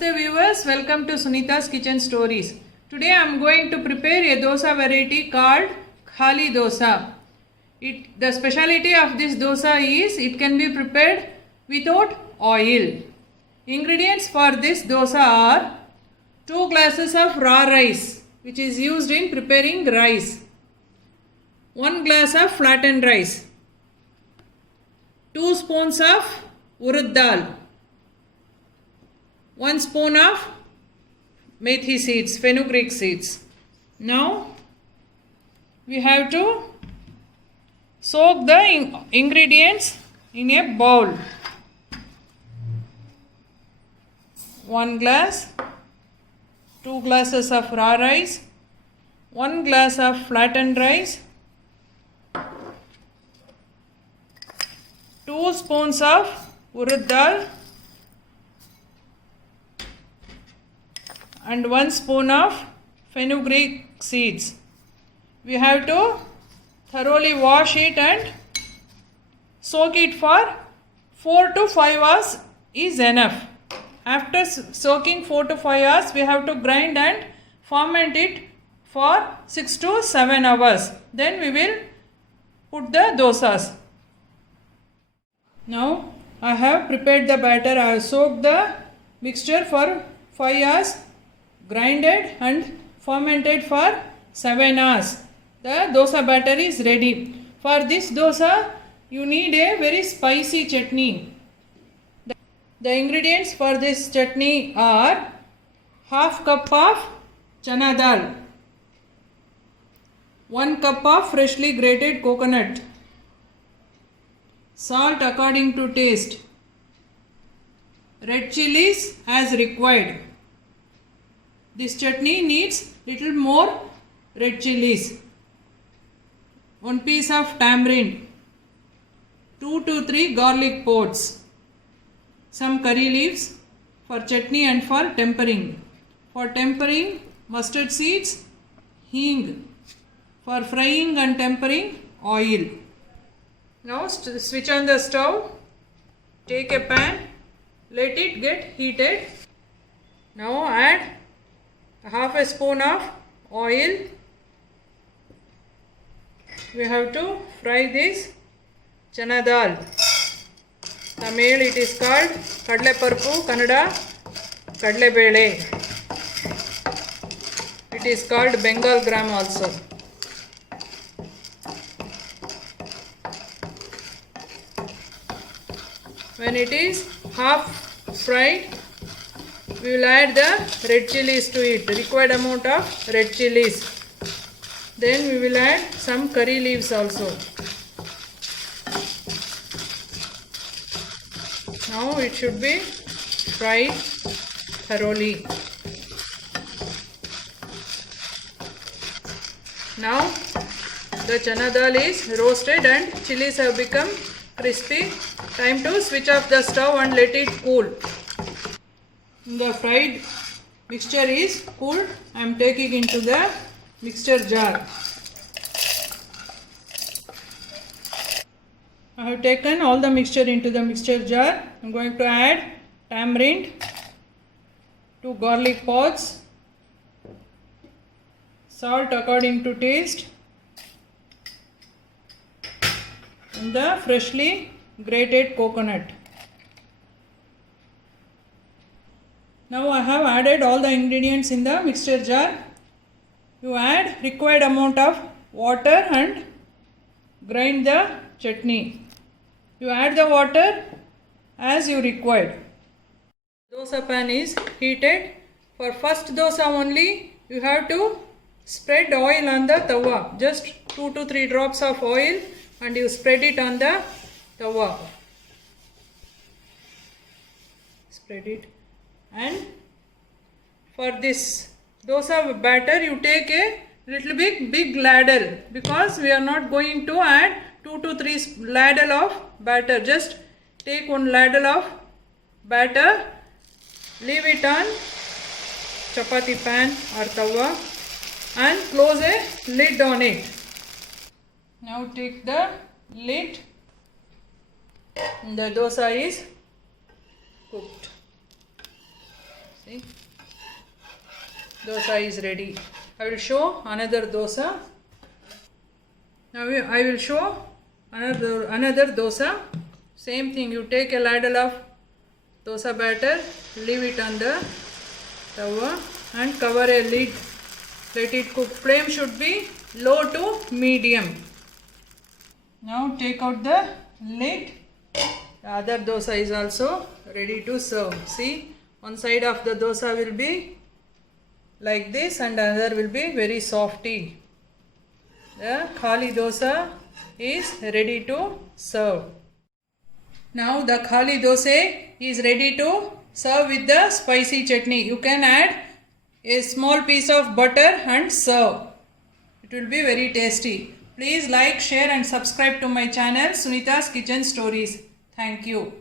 Namaste viewers, welcome to Sunita's Kitchen Stories. Today I am going to prepare a dosa variety called Khali dosa. The speciality of this dosa is it can be prepared without oil. Ingredients for this dosa are 2 glasses of raw rice which is used in preparing rice, 1 glass of flattened rice, 2 spoons of urad dal, 1 spoon of methi seeds, fenugreek seeds. Now we have to soak the ingredients in a bowl. 1 glass, 2 glasses of raw rice, 1 glass of flattened rice, 2 spoons of urad dal and 1 spoon of fenugreek seeds. We have to thoroughly wash it and soak it for 4 to 5 hours is enough. After soaking 4 to 5 hours, we have to grind and ferment it for 6 to 7 hours. Then we will put the dosas. Now I have prepared the batter. I have soaked the mixture for 5 hours, grinded and fermented for 7 hours. The dosa batter is ready. For this dosa, you need a very spicy chutney. The ingredients for this chutney are half cup of chana dal, 1 cup of freshly grated coconut, salt according to taste, red chilies as required. This chutney needs little more red chilies, 1 piece of tamarind, 2 to 3 garlic pods, some curry leaves for chutney and for tempering. For tempering, mustard seeds, hing. For frying and tempering, oil. Now switch on the stove. Take a pan. Let it get heated. Now add half a spoon of oil. We have to fry this chana dal. Tamil it is called kadle parpu, Kannada kadle bele. It is called Bengal gram also. When it is half fried, we will add the red chilies to it, required amount of red chilies. Then we will add some curry leaves also. Now it should be fried thoroughly. Now the chana dal is roasted and chilies have become crispy. Time to switch off the stove and let it cool. The fried mixture is cooled. I am taking into the mixture jar. I have taken all the mixture into the mixture jar. I am going to add tamarind, 2 garlic pods, salt according to taste, and the freshly grated coconut. Now I have added all the ingredients in the mixture jar. You add required amount of water and grind the chutney. You add the water as you required. Dosa pan is heated. For first dosa only, you have to spread oil on the tawa. Just 2 to 3 drops of oil and you spread it on the tawa. Spread it. And for this dosa batter, you take a little big ladle because we are not going to add 2 to 3 ladle of batter. Just take 1 ladle of batter, leave it on chapati pan or tawa and close a lid on it. Now take the lid. The dosa is cooked. See, dosa is ready. I will show another dosa. Now I will show another dosa. Same thing, you take a ladle of dosa batter, leave it on the tawa and cover a lid. Let it cook. Flame should be low to medium. Now take out the lid. The other dosa is also ready to serve. See, one side of the dosa will be like this and another will be very softy. The khali dosa is ready to serve. Now the khali dosa is ready to serve with the spicy chutney. You can add a small piece of butter and serve. It will be very tasty. Please like, share and subscribe to my channel Sunita's Kitchen Stories. Thank you.